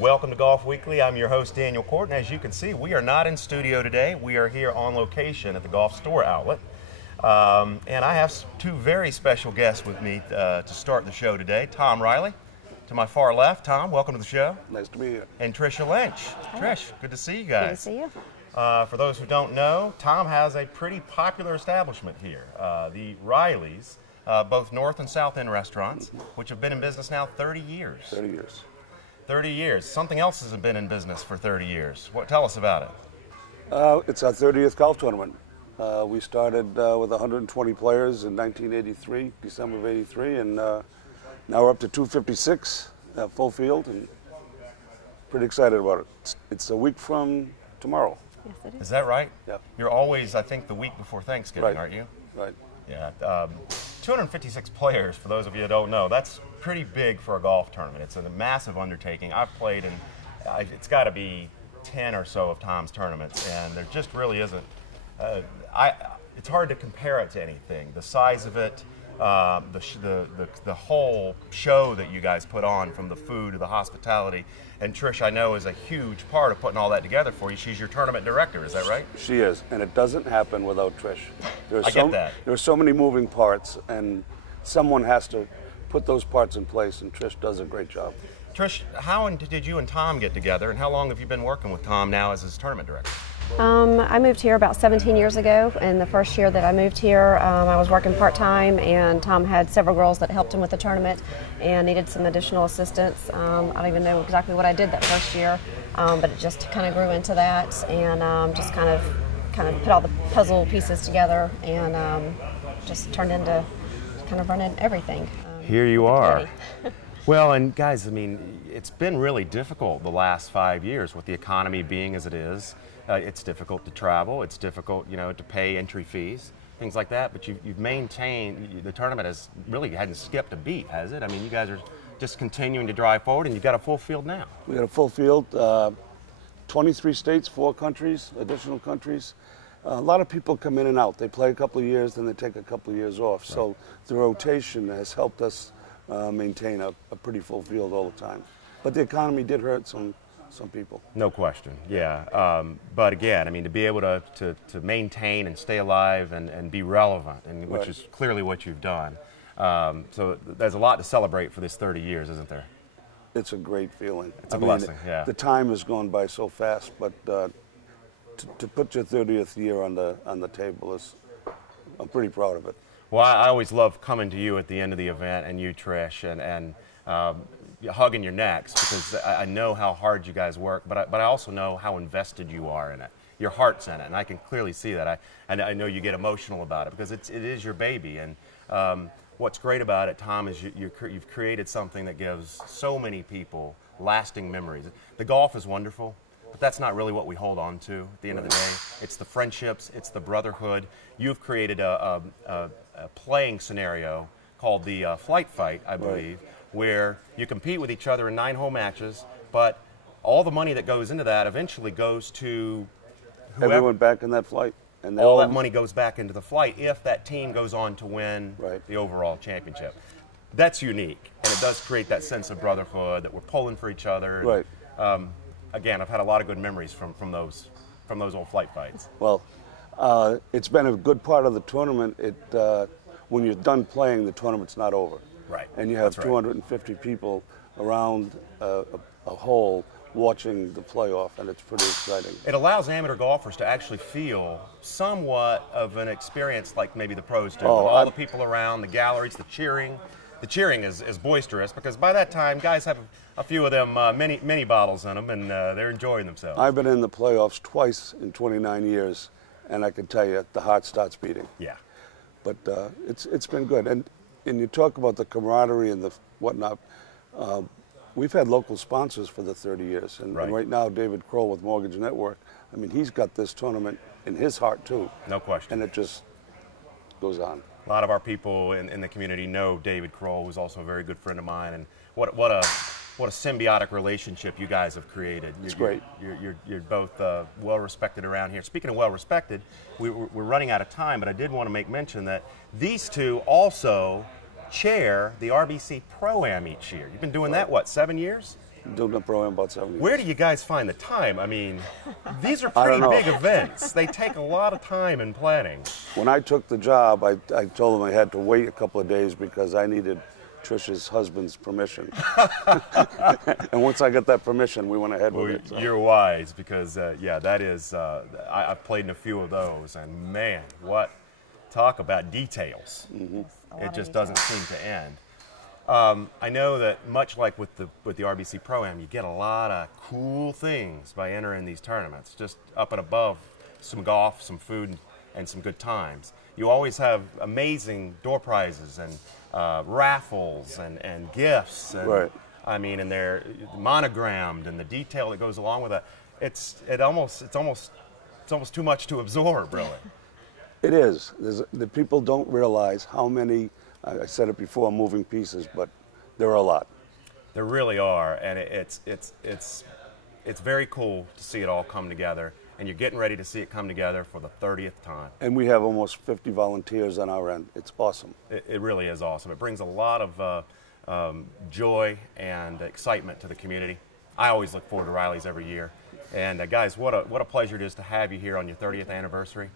Welcome to Golf Weekly. I'm your host, Daniel Cort, and as you can see, we are not in studio today. We are here on location at the Golf Store Outlet. And I have two very special guests with me to start the show today. Tom Reilley, to my far left. Tom, welcome to the show. Nice to be here. And Tricia Lynch. Hi. Trish, good to see you guys. Good to see you. For those who don't know, Tom has a pretty popular establishment here, the Reilley's, both North and South End restaurants, which have been in business now 30 years. 30 years. 30 years. Something else has been in business for 30 years. Tell us about it. It's our 30th golf tournament. We started with 120 players in 1983, December of 83, and now we're up to 256 full field, and pretty excited about it. It's a week from tomorrow. Yes, it is. Is that right? Yeah. You're always, I think, the week before Thanksgiving, Right. aren't you? Right. Yeah. 256 players, for those of you who don't know, that's pretty big for a golf tournament. It's a massive undertaking. I've played in, it's got to be 10 or so of Tom's tournaments, and there just really isn't, it's hard to compare it to anything. The size of it, the whole show that you guys put on, from the food to the hospitality. And Trish, I know, is a huge part of putting all that together for you. She's your tournament director, is that right? She is, and it doesn't happen without Trish. I get that. There are so many moving parts, and someone has to put those parts in place, and Trish does a great job. Trish, how did you and Tom get together, and how long have you been working with Tom now as his tournament director? I moved here about 17 years ago, and the first year that I moved here, I was working part-time, and Tom had several girls that helped him with the tournament and needed some additional assistance. I don't even know exactly what I did that first year, but it just kind of grew into that, and just kind of put all the puzzle pieces together, and just turned into kind of running everything. Here you are. Well, and guys, I mean, it's been really difficult the last 5 years with the economy being as it is. It's difficult to travel. It's difficult, you know, to pay entry fees, things like that. But you've maintained, the tournament hadn't skipped a beat, has it? I mean, you guys are just continuing to drive forward, and you've got a full field now. We got a full field, 23 states, 4 countries, additional countries. A lot of people come in and out. They play a couple of years, then they take a couple of years off. Right. So the rotation has helped us maintain a pretty full field all the time. But the economy did hurt some people. No question, yeah. But again, I mean, to be able to maintain and stay alive and be relevant, and which is clearly what you've done. So there's a lot to celebrate for this 30 years, isn't there? It's a great feeling. It's a blessing, yeah. The time has gone by so fast, but to put your 30th year on the table I'm pretty proud of it. Well, I always love coming to you at the end of the event, and you, Trish, and hugging your necks, because I know how hard you guys work, but I also know how invested you are in it. Your heart's in it, and I can clearly see that. I know you get emotional about it, because it is your baby. And what's great about it, Tom, is you've created something that gives so many people lasting memories. The golf is wonderful, but that's not really what we hold on to at the end of the day. It's the friendships, it's the brotherhood. You've created a playing scenario called the Flight Fight, I believe, where you compete with each other in 9-hole matches, but all the money that goes into that eventually goes to whoever. Everyone back in that flight. And all that money goes back into the flight if that team goes on to win the overall championship. That's unique, and it does create that sense of brotherhood, that we're pulling for each other. Right. Again, I've had a lot of good memories from those old flight fights. Well, it's been a good part of the tournament. When you're done playing, the tournament's not over. Right. And you have 250 people around a hole watching the playoff, and it's pretty exciting. It allows amateur golfers to actually feel somewhat of an experience like maybe the pros do. Oh, with all the people around, the galleries, the cheering. The cheering is boisterous, because by that time, guys have a few of them many bottles in them, and they're enjoying themselves. I've been in the playoffs twice in 29 years, and I can tell you, the heart starts beating. Yeah. But it's been good. And you talk about the camaraderie and the whatnot. We've had local sponsors for the 30 years, and right now David Kroll with Mortgage Network, I mean, he's got this tournament in his heart too. No question. And it just goes on. A lot of our people in the community know David Kroll, who's also a very good friend of mine, and what a symbiotic relationship you guys have created. It's great. You're both well respected around here. Speaking of well respected, we're running out of time, but I did want to make mention that these two also chair the RBC Pro-Am each year. You've been doing that, what, 7 years? Doing the program about 7 years. Where do you guys find the time? I mean, these are pretty big events. They take a lot of time and planning. When I took the job, I told them I had to wait a couple of days because I needed Tricia's husband's permission. And once I got that permission, we went ahead with it. So. You're wise because, yeah, that is, I've played in a few of those, and man, talk about details. It just doesn't seem to end. I know that much like with the RBC Pro-Am, you get a lot of cool things by entering these tournaments, just up and above some golf, some food, and some good times. You always have amazing door prizes and raffles and gifts. And, right. I mean, and they're monogrammed, and the detail that goes along with it. It's almost too much to absorb, really. It is. The people don't realize how many. I said it before, moving pieces, but there are a lot. There really are, and it's very cool to see it all come together, and you're getting ready to see it come together for the 30th time. And we have almost 50 volunteers on our end. It's awesome. It really is awesome. It brings a lot of joy and excitement to the community. I always look forward to Reilly's every year, and guys, what a pleasure it is to have you here on your 30th anniversary.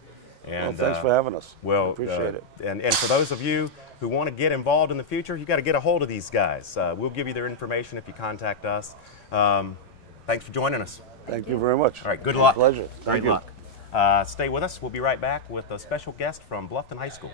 And, well, thanks for having us. Well, appreciate it. And for those of you who want to get involved in the future, you got to get a hold of these guys. We'll give you their information if you contact us. Thanks for joining us. Thank you very much. All right, good luck. Pleasure. Great luck. Stay with us. We'll be right back with a special guest from Bluffton High School.